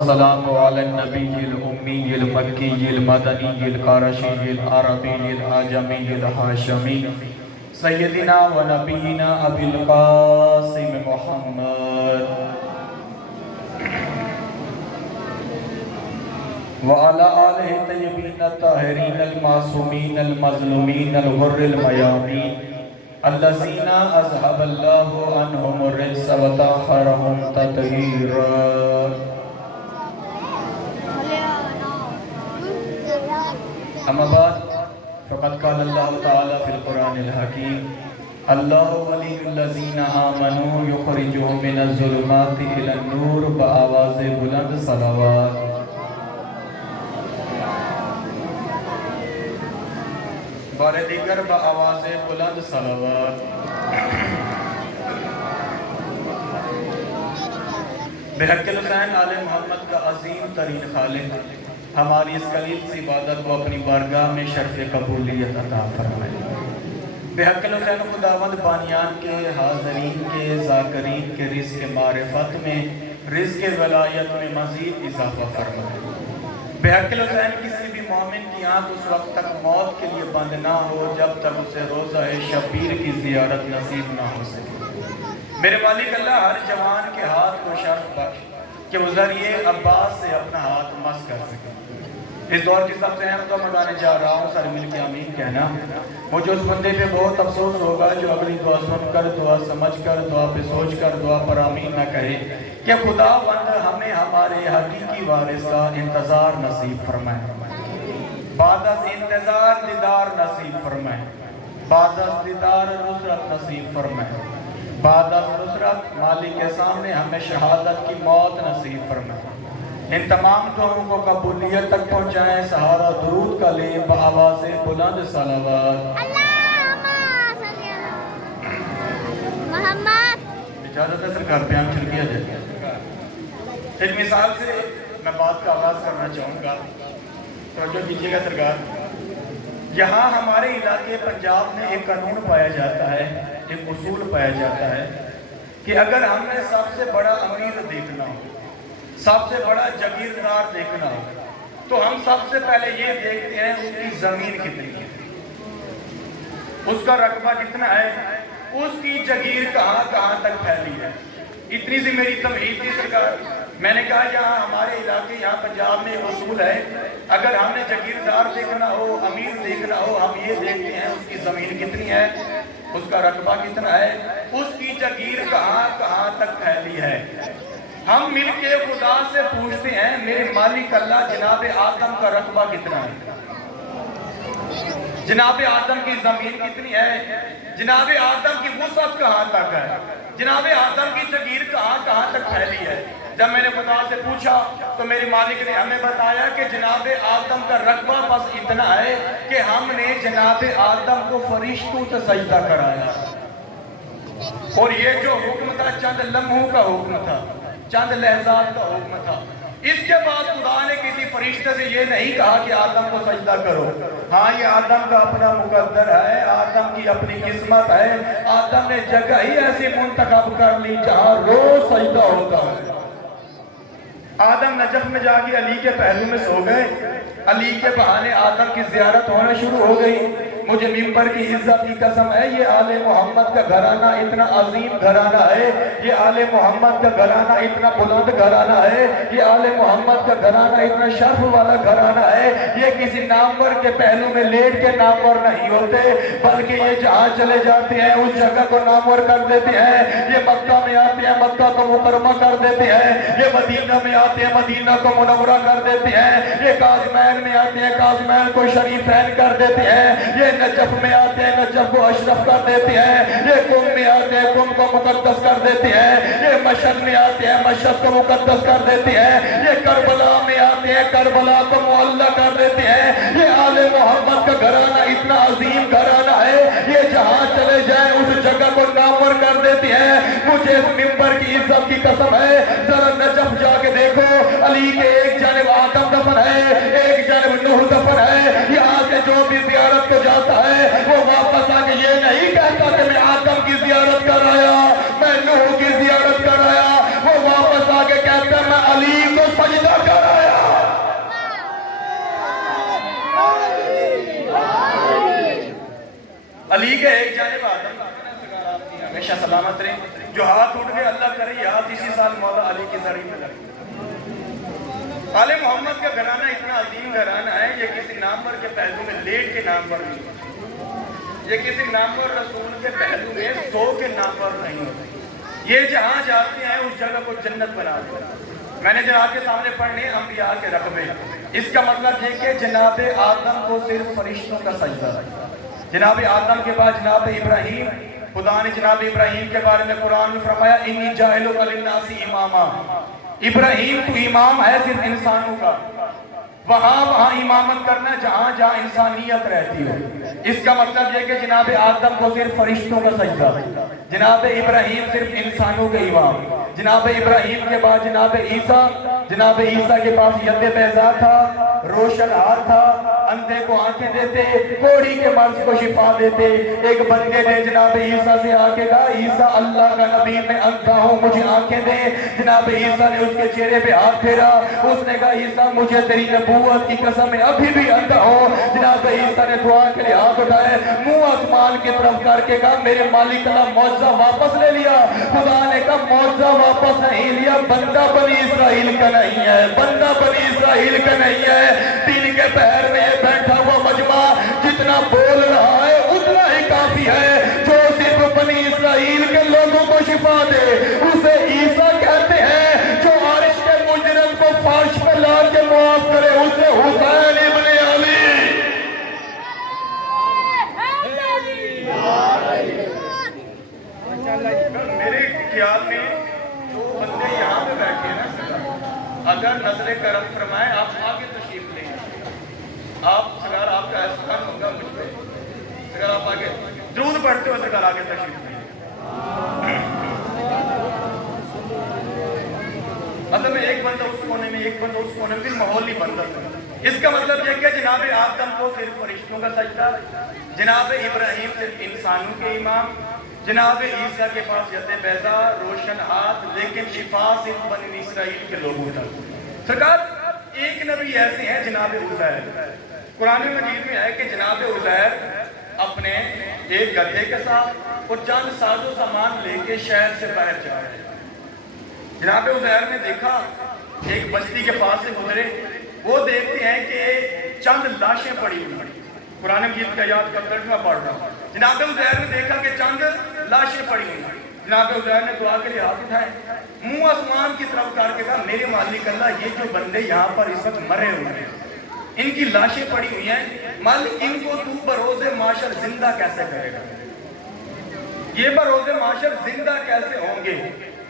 السلام على النبي الأمي المكي المدني القرشي العربي العجمي الهاشمي سيدنا ونبينا أبي القاسم محمد وعلى آله الطيبين الطاهرين المعصومين المظلومين الغر الميامين الذين أذهب الله عنهم الرجس وطهرهم تطهيرا. اما بعد فقد قال اللہ تعالی فی القرآن الحکیم اللہ ولی الذین آمنوا یخرجهم من الظلمات الی النور بآواز بلند صلوات. بار دیگر بآواز بلند صلوات. بحق الحسین آل محمد کا عظیم ترین خالق ہماری اس قلیل سی عبادت کو اپنی بارگاہ میں شرف قبولیت عطا فرمائے. بحق الحسین خداوند بانیان کے حاضرین کے ذاکرین کے رزق معرفت میں رزق ولایت میں مزید اضافہ فرمائے. بحق الحسین کسی بھی مومن کی آنکھ اس وقت تک موت کے لیے بند نہ ہو جب تک اسے روزہ شبیر کی زیارت نصیب نہ ہو سکے. میرے مالک اللہ ہر جوان کے ہاتھ کو شرف بخش کہ وہ ذریعے عباس سے اپنا ہاتھ مس کر سکے. اس دور کی سب سے اہم دعا مگانے جا رہا ہوں، سر مل کے آمین کہنا. مجھے اس بندے پہ بہت افسوس ہوگا جو اگلی دعا سن کر، دعا سمجھ کر، دعا پہ سوچ کر دعا پر آمین نہ کہے. کہ خدا بند ہمیں ہمارے حقیقی وارث کا انتظار نصیب فرمائے. بعد از انتظار دیدار نصیب فرمائے. بعد از دیدار نصرت نصیب فرمائے. بعد از نصرت مالک کے سامنے ہمیں شہادت کی موت نصیب فرمائے. ان تمام دعاؤں کو قبولیت تک پہنچائیں. سہارا درود کا لیں بآواز بلند صلوات. اجازت ہے سرکار پہ ہم چل کیا جائے. ایک مثال سے میں بات کا آغاز کرنا چاہوں گا، توجہ کیجیے گا سرکار. یہاں ہمارے علاقے پنجاب میں ایک قانون پایا جاتا ہے، ایک اصول پایا جاتا ہے کہ اگر ہم نے سب سے بڑا امیر دیکھنا ہو، سب سے بڑا جاگیردار دیکھنا ہو، تو ہم سب سے پہلے یہ دیکھتے ہیں اس کی زمین کتنی ہے، اس کا رقبہ کتنا ہے، اس کی جاگیر کہاں کہاں تک پھیلی ہے. اتنی سی میری تمہید تھی سرکار. میں نے کہا یہاں ہمارے علاقے یہاں پنجاب میں ایک اصول ہے، اگر ہم نے جاگیردار دیکھنا ہو، امیر دیکھنا ہو، ہم یہ دیکھتے ہیں اس کی زمین کتنی ہے، اس کا رقبہ کتنا ہے، اس کی جاگیر کہاں کہاں تک پھیلی ہے. ہم مل کے خدا سے پوچھتے ہیں میرے مالک اللہ جناب آدم کا رقبہ کتنا ہے، جناب آدم کی زمین کتنی ہے، جناب آدم کی وسعت کہاں تک ہے، جناب آدم کی جاگیر کہاں کہاں تک پھیلی ہے. جب میں نے خدا سے پوچھا تو میرے مالک نے ہمیں بتایا کہ جناب آدم کا رقبہ بس اتنا ہے کہ ہم نے جناب آدم کو فرشتوں سے سجدہ کرایا. اور یہ جو حکم تھا چند لمحوں کا حکم تھا، چند لحظات کا حکم تھا. اس کے بعد خدا نے کسی فرشتے سے یہ نہیں کہا کہ آدم کو سجدہ کرو. ہاں یہ آدم کا اپنا مقدر ہے، آدم کی اپنی قسمت ہے. آدم نے جگہ ہی ایسی منتخب کر لی جہاں روز سجدہ ہوتا ہے. آدم نجف میں جا کے علی کے پہلو میں سو گئے. علی کے بہانے آدم کی زیارت ہونا شروع ہو گئی. مجھے ممبر کی عزت کی قسم ہے، یہ آل محمد کا گھرانہ اتنا عظیم گھرانہ ہے، یہ آل محمد کا گھرانہ اتنا بلند گھرانہ ہے، یہ آل محمد کا گھرانہ اتنا شرف والا گھرانہ ہے. یہ کسی نامور کے پہلو میں لیٹ کے نامور نہیں ہوتے، بلکہ یہ جہاں چلے جاتے ہیں اس جگہ کو نامور کر دیتے ہیں. یہ مکہ میں آتے ہیں مکہ کو مکرمہ کر دیتے ہیں، یہ مدینہ میں آتے ہیں مدینہ کو منورہ کر دیتے ہیں، یہ کاظمین میں آتے ہیں کاظمین کو شریفین کر دیتے ہیں، یہ نجف میں آتے ہیں نجف کو اشرف کر دیتے ہیں، یہ قم میں آتے ہیں قم کو مقدس کر دیتے ہیں، یہ مشہد میں آتے ہیں مشہد کو مقدس کر دیتے ہیں، یہ کربلا میں آتے ہیں کربلا کو معلّہ کر دیتے ہیں. یہ آل محمد کا گھرانہ اتنا عظیم گھرانہ ہے، یہ جہاں چلے جائیں اس جگہ کو نامور کر دیتے ہیں. مجھے اس ممبر کی عزت کی قسم ہے، ذرا نجف جا کے دیکھو، علی کے ایک جانب آدم دفن ہے، ایک جانب نوح دفن ہے. یہاں سے جو بھی زیارت کو جاتا ہے وہ واپس آ کے یہ نہیں کہتا کہ میں آدم کی زیارت کر آیا، میں نوح کی زیارت کر آیا. وہ واپس آ کے کہتا ہے میں علی کو سجدہ ہاتھ اٹھ گئے، اللہ کرے یہ ہاتھ اسی سال مولا علی کی زری میں لگے۔ آل محمد کا گھرانہ اتنا عظیم گھرانہ ہے، یہ کسی نامور کے پہلو میں لیٹ کے نامور نہیں ہوتا، یہ کسی نامور رسول کے پہلو میں سو کے نامور نہیں ہوتا، یہ جہاں جاتے ہیں اس جگہ کو جنت بنا دیتا۔ میں نے جناب کے سامنے پڑھنے انبیاء کے رقبے، اس کا مطلب یہ کہ جناب آدم کو صرف فرشتوں کا سجدہ ہے۔ جناب آدم کے بعد جناب ابراہیم، خدا نے جناب ابراہیم کے بارے میں قرآن میں فرمایا انی جاعلک للناس اماما، ابراہیم تو امام ہے صرف انسانوں کا، وہاں امامت کرنا جہاں جہاں انسانیت رہتی ہے۔ اس کا مطلب یہ کہ جناب آدم کو صرف فرشتوں کا سجدہ، جناب ابراہیم صرف انسانوں کے امام، جناب ابراہیم کے بعد جناب عیسیٰ، جناب عیسیٰ کے پاس ید بیضا تھا، روشن ہاتھ تھا، اندھے کو آنکھیں دیتے، کوڑی کے مرض کو شفا دیتے۔ ایک بندے نے جناب عیسیٰ سے آ کے کہا عیسیٰ اللہ کا نبی میں اندھا ہوں مجھے آنکھیں دے۔ جناب عیسیٰ نے اس کے چہرے پہ ہاتھ پھیرا، اس نے کہا عیسیٰ مجھے تیری نبوت کی قسم ہے ابھی بھی اندھا ہوں۔ جناب عیسیٰ نے دعا کے لیے ہاتھ اٹھائے، منہ آسمان کی طرف کر کے کہا میرے مالک کا معجزہ واپس لے لیا۔ خدا نے کہا معجزہ واپس نہیں لیا، بندہ بنی اسرائیل کا نہیں ہے، بندہ بنی اسرائیل کا نہیں ہے۔ دن کے پہر میں یہ بیٹھا ہوا مجمع جتنا بول رہا ہے اتنا ہی کافی ہے، جو صرف بنی اسرائیل کے لوگوں کو شفا دے اسے عیسیٰ کہتے ہیں، جو عرش کے مجرم کو فرش پہ لا کے معاف کرے اسے حسین ابن علی۔ میرے خیال میں جو بندے یہاں پہ بیٹھے ہیں نا، اگر نظر کرم فرمائے آپ آگے تشریف لیں، آپ سرکار آپ کا احسان ہوگا مجھ پہ، سرکار آپ آگے درود پڑھتے ہو، سرکار آگے تشریف لیں۔ مطلب میں ایک بندہ اس کونے میں ایک بندہ اس کونے میں، ماحول نہیں بنتا۔ اس کا مطلب یہ کہ جناب آدم کو صرف فرشتوں کا سجدہ، جناب ابراہیم صرف انسانوں کے امام، جناب عیسیٰ کے پاس ید بیضا، روشن ہاتھ، لیکن شفا صرف بنی اسرائیل کے لوگوں تک۔ سرکار ایک نبی ایسے ہیں جناب عزیر، قرآن مجید میں ہے کہ جناب عزیر اپنے ایک گدھے کے ساتھ اور چند ساز و سامان لے کے شہر سے باہر جا رہے ہیں۔ جناب عزیر نے دیکھا ایک بستی کے پاس سے گزرے، وہ دیکھتے ہیں کہ چند لاشیں پڑی ہوئی ہیں۔ قرآن مجید کا یاد کا ترجمہ پڑھ رہا ہوں۔ جناب عزیر نے دیکھا کہ چند لاشیں پڑی ہوئی ہیں۔ جناب عزیر نے دعا کے لیے ہاتھ اٹھائے، منہ آسمان کی طرف کر کے کہا میرے مالک اللہ یہ جو بندے یہاں پر اس وقت مرے ہوئے ہیں، ان کی لاشیں پڑی ہوئی ہیں، مالک ان کو تو بروز معاشر زندہ کیسے کرے گا؟ یہ بروز معاشر زندہ کیسے ہوں گے؟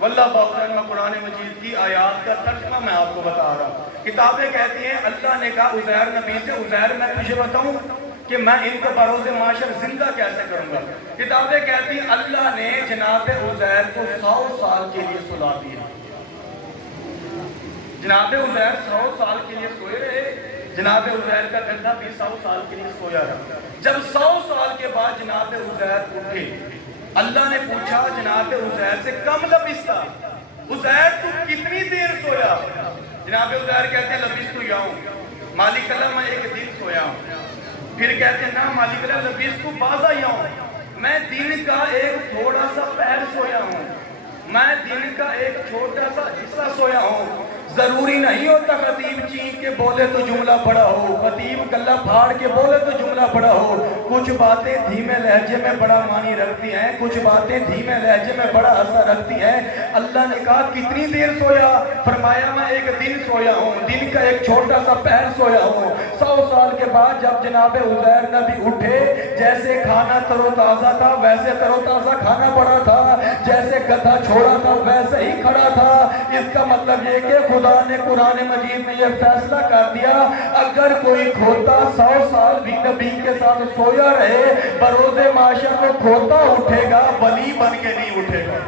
واللہ باقی میں قرآن مجید کی آیات کا ترجمہ میں آپ کو بتا رہا ہوں۔ کتابیں کہتی ہیں اللہ نے کہا عزیر نبی سے عزیر میں تجھے بتاؤں کہ میں ان کو بروز معاشر زندہ کیسے کروں گا؟ کتابیں کہتی ہیں اللہ نے جناب عزیر کو 100 سال کے لیے سلا دیا۔ جناب عزیر 100 سال کے لیے سوئے رہے، جناب عزیر کا گدھا بھی 100 سال کے لیے سویا رہا۔ جب 100 سال کے بعد جناب عزیر اٹھے، اللہ نے پوچھا جناب عزیر سے کم لبثت، عزیر تو کتنی دیر سویا؟ جناب عزیر کہتے ہیں لبثت یوم، مالک اللہ میں ایک دن سویا ہوں۔ پھر کہتے ہیں نا مالک اللہ لبثت بعض یوم، میں دن کا ایک تھوڑا سا پہر سویا ہوں، میں دن کا ایک چھوٹا سا حصہ سویا ہوں۔ ضروری نہیں ہوتا خطیب چین کے بولے تو جملہ بڑا ہو، خطیب گلہ پھاڑ کے بولے تو جملہ بڑا ہو۔ کچھ باتیں دھیمے لہجے میں بڑا معنی رکھتی ہیں، کچھ باتیں دھیمے لہجے میں بڑا اثر رکھتی ہیں۔ اللہ نے کہا کتنی دیر سویا؟ فرمایا میں ایک دن سویا ہوں، دن کا ایک چھوٹا سا پہر سویا ہوں۔ 100 سال کے بعد جب جناب عزیر نبی اٹھے، جیسے کھانا تر و تازہ تھا ویسے تر و تازہ کھانا پڑا تھا، جیسے گدھا چھوڑا تھا ویسے ہی کھڑا تھا۔ اس کا مطلب یہ کہ خدا نے قرآن مجید میں یہ فیصلہ کر دیا اگر کوئی کھوتا 100 سال بھی نبی کے ساتھ سویا رہے، بروز معاشر کو کھوتا اٹھے گا، ولی بن کے نہیں اٹھے گا۔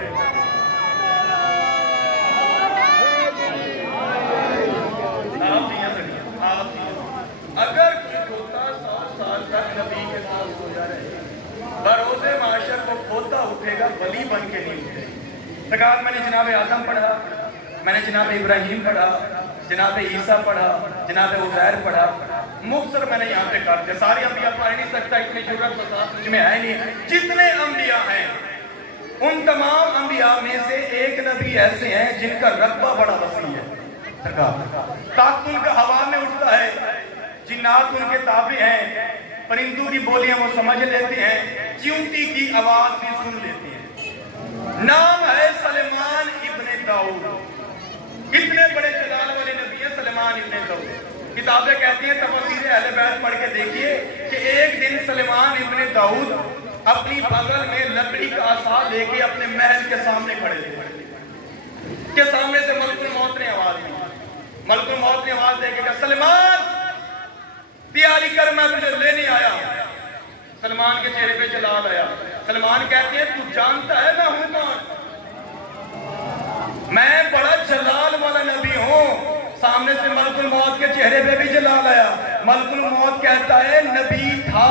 اگر کوئی کھوتا 100 سال تک نبی کے ساتھ سویا رہے، بروز معاشر کو کھوتا اٹھے گا، ولی بن کے نہیں اٹھے گا۔ سرکار میں نے جناب آدم پڑھا، میں نے جناب ابراہیم پڑھا، جناب عیسیٰ پڑھا، جناب عزیر پڑھا، مختصر میں نے یہاں پہ کر دیا۔ سارے انبیاء پڑھ نہیں سکتا، اتنی ضرورت بسات مجھ میں ہے نہیں۔ جتنے انبیاء ہیں ان تمام انبیاء میں سے ایک نبی ایسے ہیں جن کا رقبہ بڑا وسیع ہے طاقت ان کا ہوا میں اٹھتا ہے، جنات ان کے تابع ہیں، پرندوں کی بولیاں وہ سمجھ لیتے ہیں، چیونٹی کی آواز بھی سن لیتے ہیں۔ نام ہے سلیمان ابن داؤد، کتنے بڑے جلال والے نبی ہیں سلیمان ابن داؤد۔ کتابیں کہتی ہیں، تفسیر اہل بیت پڑھ کے دیکھیے کہ ایک دن سلیمان ابن داؤد اپنی بغل میں لکڑی کا عصا لے کے اپنے محل کے سامنے کھڑے تھے کہ سامنے سے ملک الموت نے آواز دی۔ ملک الموت نے آواز دے کے کہا سلیمان تیاری کر، میں تجھے لینے آیا ہوں۔ سلمان کے چہرے پہ جلال آیا۔ سلمان کہتے ہیں تو جانتا ہے میں ہوں کون؟ میں بڑا جلال والا نبی ہوں۔ سامنے سے ملک الموت کے چہرے پہ بھی جلال آیا۔ ملک الموت کہتا ہے نبی تھا،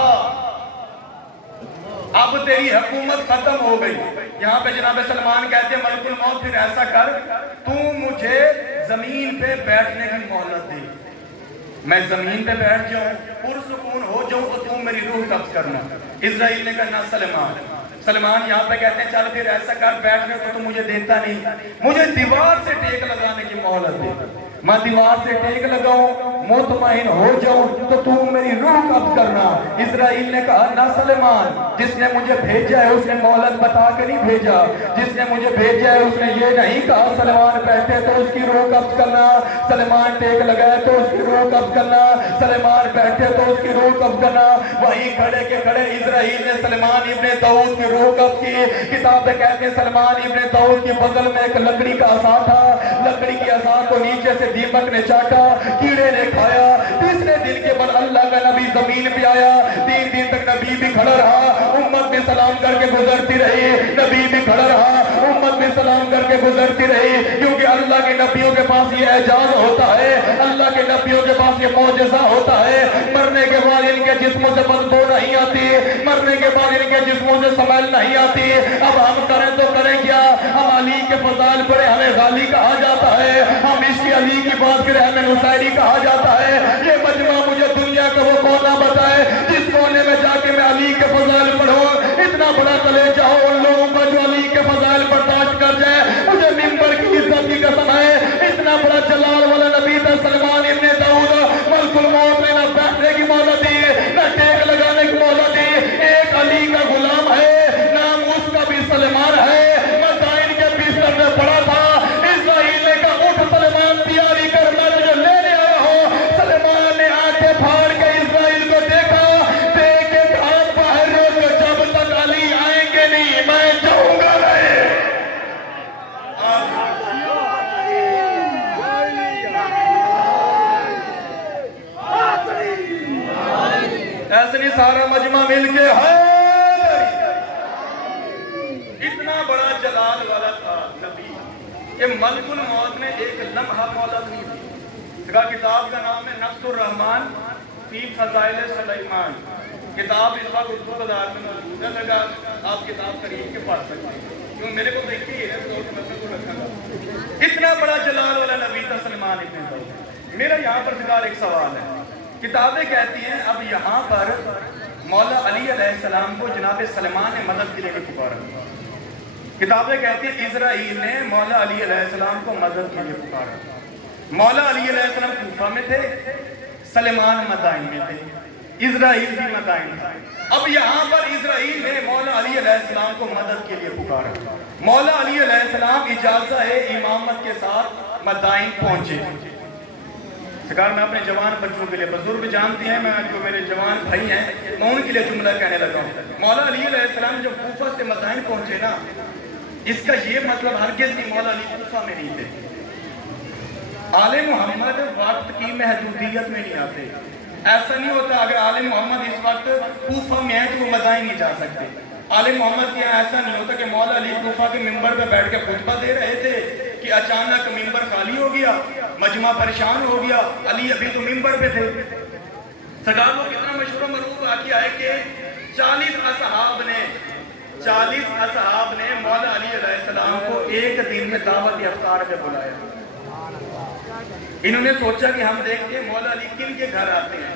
اب تیری حکومت ختم ہو گئی۔ یہاں پہ جناب سلمان کہتے ہیں ملک الموت پھر ایسا کر، تو مجھے زمین پہ بیٹھنے کی مہلت دے، میں زمین پہ بیٹھ جاؤں، پرسکون ہو جاؤں تو تم میری روح قبض کرنا۔ اسرائیل نے کہا سلمان یہاں پہ کہتے ہیں چل پھر ایسا کر، بیٹھنے کو تو مجھے دیتا نہیں، مجھے دیوار سے ٹیک لگانے کی مہلت دے، میں دیوار سے ٹیک لگاؤں، مطمئن ہو جاؤں تو تم میری روح قبض کرنا۔ اسرائیل نے کہا نہ سلیمان، جس نے مجھے بھیجا ہے اس نے مہلت بتا کے نہیں بھیجا، جس نے مجھے بھیجا ہے اس نے یہ نہیں کہا سلیمان بیٹھے تو اس کی روح قبض کرنا، سلیمان ٹیک لگائے تو اس کی روح قبض کرنا، سلیمان بیٹھے تو اس کی روح قبض کرنا۔ وہیں کھڑے کے کھڑے اسرائیل نے سلیمان ابن داؤد کی روح قبض کی۔ کتابیں کہتے ہیں سلیمان ابن داؤد کی بغل میں ایک لکڑی کا عصا تھا، لکڑی کی عصا کو نیچے سے دیمک نے چاٹا، کیڑے نے کھایا۔ تیسرے دن کے بعد اللہ کا نبی زمین پہ آیا، 3 دن تک نبی بھی کھڑا رہا، امت بھی سلام کر کے گزرتی رہی، نبی بھی کھڑا رہا، امت بھی سلام کر کے گزرتی رہی، کیونکہ اللہ کے نبیوں کے پاس یہ اعجاز ہوتا ہے، اللہ کے نبیوں کے پاس یہ معجزہ ہوتا ہے۔ مرنے کے بعد ان کے جسموں سے بدبو نہیں آتی، مرنے کے بعد ان کے جسموں سے سمیل نہیں آتی۔ اب ہم کریں تو کریں کیا؟ ہم علی کے فضائل پڑھے ہمیں غالی کہا جاتا ہے، ہم عشق علی کی بات کریں ہمیں نصیری کہا جاتا ہے۔ یہ مجمع مجھے دنیا کا وہ کونا بتائے جس کونے میں جا کے میں علی کے فضائل پڑھوں۔ اتنا بڑا کلیجہ ہو ان لوگوں کا جو علی کے فضائل برداشت کر جائے، مجھے منبر کی عزت کی قسم ہے۔ اتنا بڑا جلال والا نبی تھا سلیمان ابن داؤد، ملک الموت نے نہ بیٹھنے کی مہلت دی، نہ ٹیک لگانے کی مہلت دی۔ ایک علی کا غلام ہے، نام اس کا بھی سلیمان ہے، مدائن کے بستر میں پڑا تھا۔ اسرائیل نے کہا اٹھ سلیمان تیاری کر، میں تجھے لینے آیا ہوں۔ سلیمان نے آنکھیں پھاڑ کے اسرائیل کو دیکھا، دیکھ کے کہا باہر رو، جب تک علی آئیں گے نہیں میں جاؤں گا نہیں۔ ایسے نہیں سارا مجمع مل کے ہے۔ اتنا بڑا جلال والا تھا نبی کہ ملک الموت نے ایک لمحہ مہلت نہیں دی۔ کتاب کا نام ہے نفس الرحمان فی فضائل سلیمان۔ کتاب اس وقت اردو بازار میں موجود ہے، لگا آپ کتاب خرید کے پڑھ سکتے ہیں، کیوں میرے کو دیکھتے ہی ہے تو مطلب کو رکھا گا۔ اتنا بڑا جلال والا نبی تھا سلیمان ابن داؤد۔ میرا یہاں پر سرکار ایک سوال ہے، کتابیں کہتی ہیں اب یہاں پر مولا علی علیہ السلام کو جناب سلیمان نے مدد کے لیے پکارا۔ کتابیں کہتی ہیں اسرائیل نے مولا علی علیہ السلام کو مدد کے لیے پکارا۔ مولا علی علیہ السلام کوفہ میں تھے، سلیمان مدائن میں تھے، اسرائیل بھی مدائن تھا۔ اب یہاں پر اسرائیل نے مولا علی علیہ السلام کو مدد کے لیے پکارا۔ مولا علی علیہ السلام اجازت ہے امامت کے ساتھ مدائن پہنچے۔ سرکار میں اپنے جوان بچوں کے لیے، بزرگ جانتے ہیں میں جو میرے جوان بھائی ہیں میں ان کے لیے جملہ کہنے لگا ہوں۔ مولا علی علیہ السلام جب کوفہ سے مدائن پہنچے نا، اس کا یہ مطلب ہرگز بھی مولا علی کوفہ میں نہیں تھے۔ آل محمد وقت کی محدودیت میں نہیں آتے، ایسا نہیں ہوتا اگر آل محمد اس وقت کوفہ میں ہے تو وہ مدائن نہیں جا سکتے۔ آل محمد کے ایسا نہیں ہوتا کہ مولا علی کوفہ کے منبر پہ بیٹھ کے خطبہ دے رہے تھے کہ اچانک منبر خالی ہو گیا، مجمع پریشان ہو گیا، علی ابھی تو منبر پہ تھے۔ سرکار کو کتنا مشہور و معروف واقعہ ہے کہ 40 اصحاب نے مولا علی علیہ السلام کو ایک دن میں دعوت افطار پہ بلایا۔ انہوں نے سوچا کہ ہم دیکھتے ہیں مولا علی کن کے گھر آتے ہیں،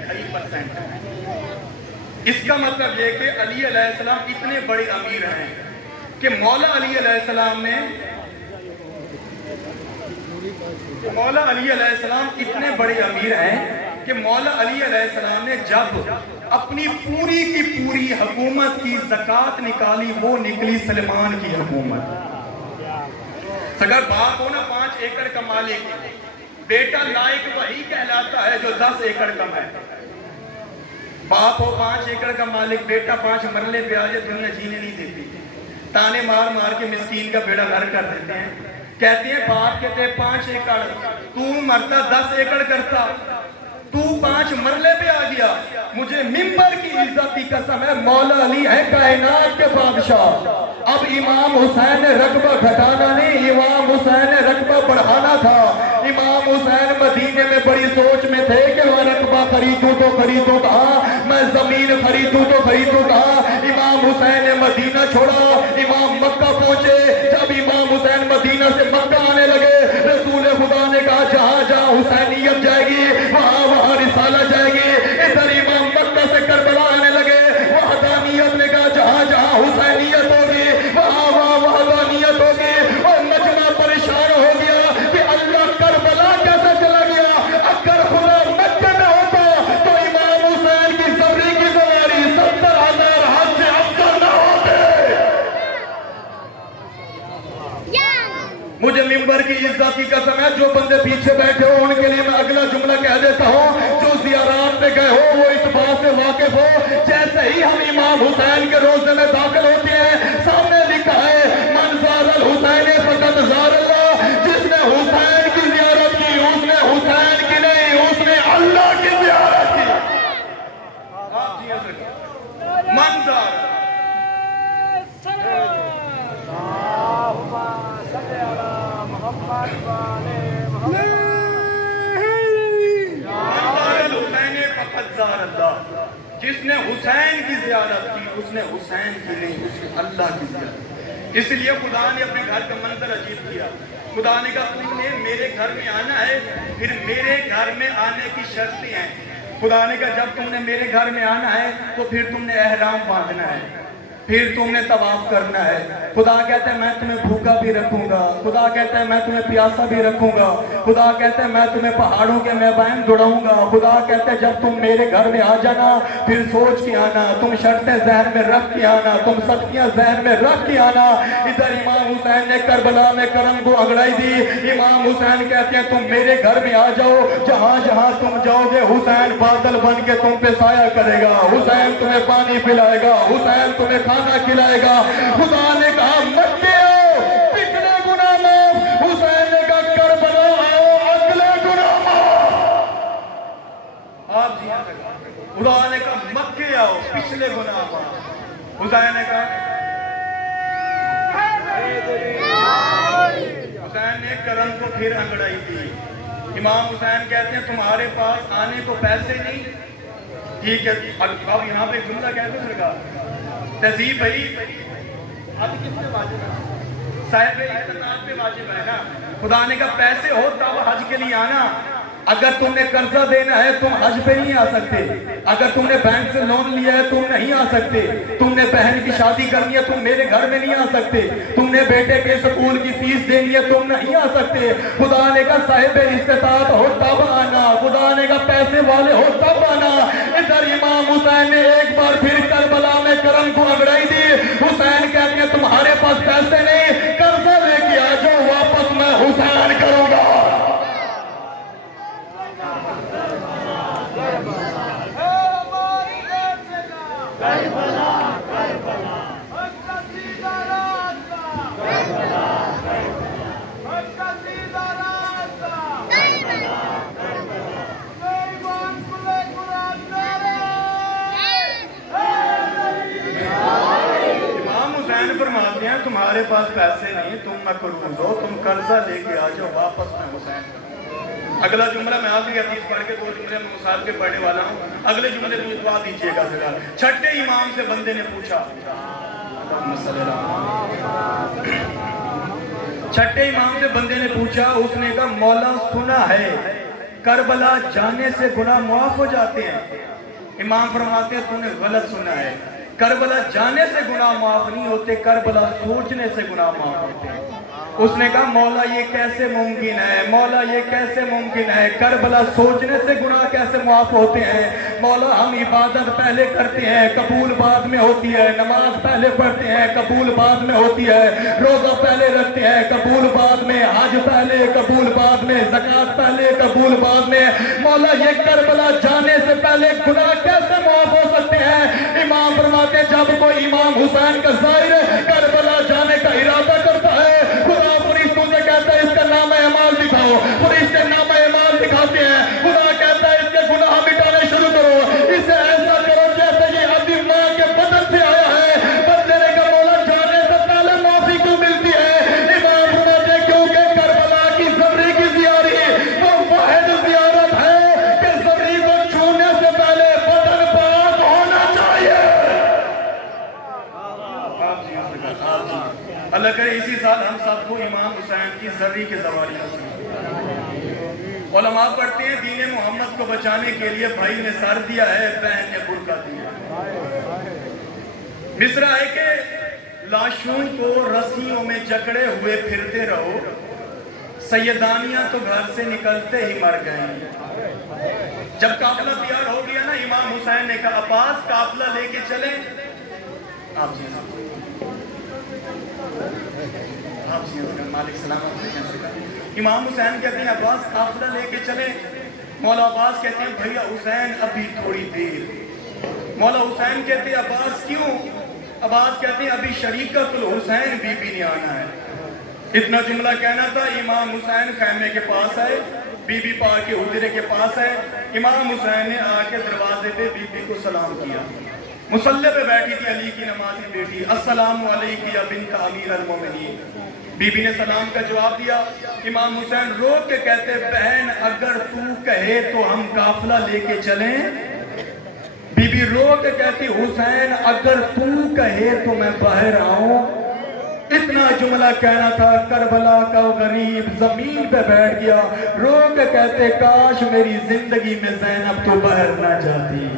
2.5%। اس کا مطلب یہ کہ علی علیہ السلام اتنے بڑے امیر ہیں کہ مولا علی علیہ السلام نے اتنے بڑے امیر ہیں کہ مولا علی علیہ السلام نے جب اپنی پوری کی پوری حکومت کی زکوٰۃ نکالی، وہ نکلی سلمان کی حکومت۔ اگر باپ ہو نا 5 ایکڑ کا مالک، بیٹا لائق وہی کہلاتا ہے جو 10 ایکڑ کا ہے۔ باپ ہو 5 ایکڑ کا مالک، بیٹا 5 مرلے پہ آ جائے دنیا جینے نہیں دیتی، تانے مار مار کے مسکین کا بیڑا گھر کر دیتے ہیں۔ کہتے ہیں باپ کہتے ہیں 5 ایکڑ، تو مرتا 10 ایکڑ کرتا، تو 5 مرلے پہ آ گیا۔ مجھے ممبر کی عزت کی قسم ہے، مولا علی ہے کائنات کے بادشاہ۔ اب امام حسین نے رقبہ گھٹانا نہیں، امام حسین نے رقبہ بڑھانا تھا۔ امام حسین مدینے میں بڑی سوچ میں تھے کہ وہ رقبہ خریدوں تو خریدوں کہاں، میں زمین خریدوں تو خریدوں کہاں۔ امام حسین نے مدینہ چھوڑا، امام مکہ پہنچے۔ جب امام حسین مدینہ سے مکہ آنے لگے، رسول خدا نے کہا جہاں جہاں حسینیت جائے گی وہاں وہاں رسالہ جائے گی۔ ادھر امام مکہ سے کربلا آنے لگے، وحدانیت نے کہا جہاں جہاں حسینیت ہوگی وہاں وہاں وحدانیت ہوگی۔ اور مجمع پریشان ہو گیا کہ اللہ کربلا کیسے چلا گیا؟ اگر خدا مکہ میں ہوتا تو امام حسین کی صبری کی سواری 70,000 حج سے افضل نہ ہوتے۔ مجھے ممبر کی عزت کی قسم ہے، جو بندے پیچھے بیٹھے ہو ان کے لیے میں اگلا جملہ کہہ دیتا ہوں، جو زیارات پہ گئے ہو وہ اس بات سے واقف ہو، جیسے ہی ہم امام حسین کے روضے میں داخل ہوتے ہیں سامنے لکھا ہے من زار الحسین فقط زار اللہ۔ جس نے حسین کی زیارت کی اس نے حسین کی نہیں، اس نے اللہ کی زیارت کی۔ من زار جس نے حسین کی زیارت کی اس نے حسین کی نہیں، اس نے اللہ کی زیارت۔ اس لیے خدا نے اپنے گھر کا منظر عجیب کیا۔ خدا نے کہا تم نے میرے گھر میں آنا ہے، پھر میرے گھر میں آنے کی شرطیں ہیں۔ خدا نے کہا جب تم نے میرے گھر میں آنا ہے تو پھر تم نے احرام باندھنا ہے، پھر تم نے طواف کرنا ہے۔ خدا کہتا ہے میں تمہیں بھوکا بھی رکھوں گا، خدا کہتا ہے میں تمہیں پیاسا بھی رکھوں گا، خدا کہتا ہے میں تمہیں پہاڑوں کے میدان دوڑاؤں گا۔ خدا کہتا ہے جب تم میرے گھر میں آ جانا پھر سوچ کے آنا، تم شرطیں ذہن میں رکھ کے آنا، تم سختیاں ذہن میں رکھ کے آنا۔ ادھر امام حسین نے کربلا میں کرم کو اگڑائی دی۔ امام حسین کہتے ہیں تم میرے گھر میں آ جاؤ، جہاں جہاں تم جاؤ گے حسین بادل بن کے تم پہ سایہ کرے گا، حسین تمہیں پانی پلائے گا، حسین تمہیں کھانا کھلائے گا۔ خدا نے کہا مکے آؤ پچھلے گناہ معاف، حسین نے کہا کربلا آؤ اگلے گناہ معاف۔ آپ خدا نے کہا مکے آؤ پچھلے گناہ معاف، حسین نے کہا حسین نے کرم کو پھر انگڑائی دی۔ امام حسین کہتے ہیں تمہارے پاس آنے کو پیسے نہیں، ٹھیک ہے اب یہاں پہ جملہ کہتے ہیں لگا تہذیب بھائی اب کس پہ واجب ہے؟ صاحب اقتدار پہ واجب ہے نا۔ خدا نے کہا پیسے ہو تب حج کے لیے آنا، اگر تم نے قرضہ دینا ہے تم حج پہ نہیں آ سکتے، اگر تم نے بینک سے لون لیا ہے تم نہیں آ سکتے، تم نے بہن کی شادی کرنی ہے تم میرے گھر میں نہیں آ سکتے، تم نے بیٹے کے سکول کی فیس دینی ہے تم نہیں آ سکتے۔ خدا نے کہا صاحب استطاعت ہو تب آنا، خدا نے کہا پیسے والے ہو تب آنا۔ ادھر امام حسین نے ایک بار پھر کربلا میں کرم کو اگڑائی دی۔ حسین کہتے ہیں تمہارے پاس پیسے نہیں، قرضہ لے کے آ جاؤ واپس میں حسین کروں گا۔ فرماتے ہیں تمہارے پاس پیسے نہیں، تم مقروض ہو، تم قرضہ لے کے آ جاؤ واپس میں حسین۔ اگلا جملہ میں آخری حدیث پڑھ کے 2 جملے میں مصعب کے پڑھنے والا ہوں، اگلے جملے میں دعا دیجیے گا ذرا۔ چھٹے امام سے بندے نے پوچھا، چھٹے امام سے بندے نے پوچھا، اس نے کہا مولا سنا ہے کربلا جانے سے گناہ معاف ہو جاتے ہیں۔ امام فرماتے ہیں تُو نے غلط سنا ہے، کربلا جانے سے گناہ معاف نہیں ہوتے، کربلا سوچنے سے گناہ معاف ہوتے ہیں۔ اس نے کہا مولا یہ کیسے ممکن ہے، مولا یہ کیسے ممکن ہے، کربلا سوچنے سے گناہ کیسے معاف ہوتے ہیں؟ مولا ہم عبادت پہلے کرتے ہیں قبول بعد میں ہوتی ہے، نماز پہلے پڑھتے ہیں قبول بعد میں ہوتی ہے، روزہ پہلے رکھتے ہیں قبول بعد میں، حج پہلے قبول بعد میں، زکوٰۃ پہلے قبول بعد میں، مولا یہ کربلا جانے سے پہلے گناہ کیسے معاف ہو سکتے ہیں؟ امام فرماتے ہیں جب کوئی امام حسین کا ظاہر کربلا جانے کا ارادہ کرتا ہے، خدا فرشتوں سے کہتا ہے اس کا نام اعمال دکھاؤ، فرشتے نام اعمال دکھاتے ہیں، خدا کہتا ہے اس کے گناہ مٹانے شروع کرو، اسے ایسا کرو جیسے یہ ابھی ماں کے بدن سے آیا ہے۔ بدلے نے کہا مولا جانے سے پہلے معافی کیوں ملتی ہے؟ امام فرماتے ہیں کیونکہ کربلا کی زمری کی زیاری وہ واحد زیارت ہے کہ زمری کو چھونے سے پہلے بدن پاک ہونا چاہیے۔ اللہ کرے اسی سال ہم سب کو امام حسین کی زری کے زواری نصیب۔ علماء پڑھتے ہیں دین محمد کو بچانے کے لیے بھائی نے سر دیا ہے، بہن نے برقع دیا۔ مصرع ہے کہ لاشوں کو رسیوں میں جکڑے ہوئے پھرتے رہو، سیدانیاں تو گھر سے نکلتے ہی مر گئیں۔ جب قافلہ تیار ہو گیا نا، امام حسین نے کہا عباس قافلہ لے کے چلیں۔ آپ مالک سلامت۔ امام حسین کہتے ہیں عباس قافلہ لے کے چلیں۔ مولا عباس کہتے ہیں بھیا حسین ابھی تھوڑی دیر۔ مولا حسین کہتے ہیں عباس کیوں؟ عباس کہتے ہیں ابھی شریکت الحسین بی بی نے آنا ہے۔ اتنا جملہ کہنا تھا، امام حسین خیمے کے پاس آئے، بی بی پاک کے حجرے کے پاس آئے، امام حسین نے آ کے دروازے پہ بی بی کو سلام کیا۔ مصلی پہ بیٹھی تھی علی کی نمازی بیٹی، السلام علیکم یا بنت امیر المومنین۔ بی بی نے سلام کا جواب دیا۔ امام حسین رو کے کہتے بہن اگر تو کہے تو ہم قافلہ لے کے چلیں۔ بی بی رو کے کہتی حسین اگر تو کہے تو میں باہر آؤں۔ اتنا جملہ کہنا تھا، کربلا کا غریب زمین پہ بیٹھ گیا، رو کے کہتے کاش میری زندگی میں زینب تو باہر نہ جاتی۔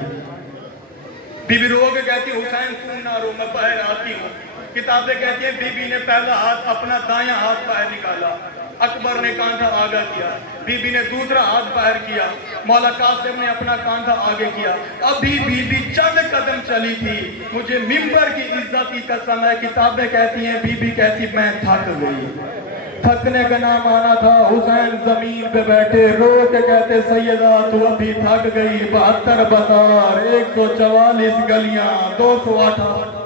بی بی رو کے کہتی حسین تم نہ رو، میں باہر آتی ہوں۔ کتابیں کہتی ہیں بی بی نے پہلا ہاتھ اپنا دایاں ہاتھ باہر نکالا، اکبر نے کاندھا آگا کیا، بی بی نے دوسرا ہاتھ باہر کیا، مولا قاسم نے اپنا کاندھا آگے کیا۔ ابھی بی بی چند قدم چلی تھی، مجھے ممبر کی عزت کی قسم ہے، کتابیں کہتی ہیں بی بی کہتی میں تھک گئی۔ تھکنے کا نام آنا تھا، حسین زمین پہ بیٹھے رو کے کہتے سیدہ تو ابھی تھک گئی، 72 بازار، 144 گلیاں، 208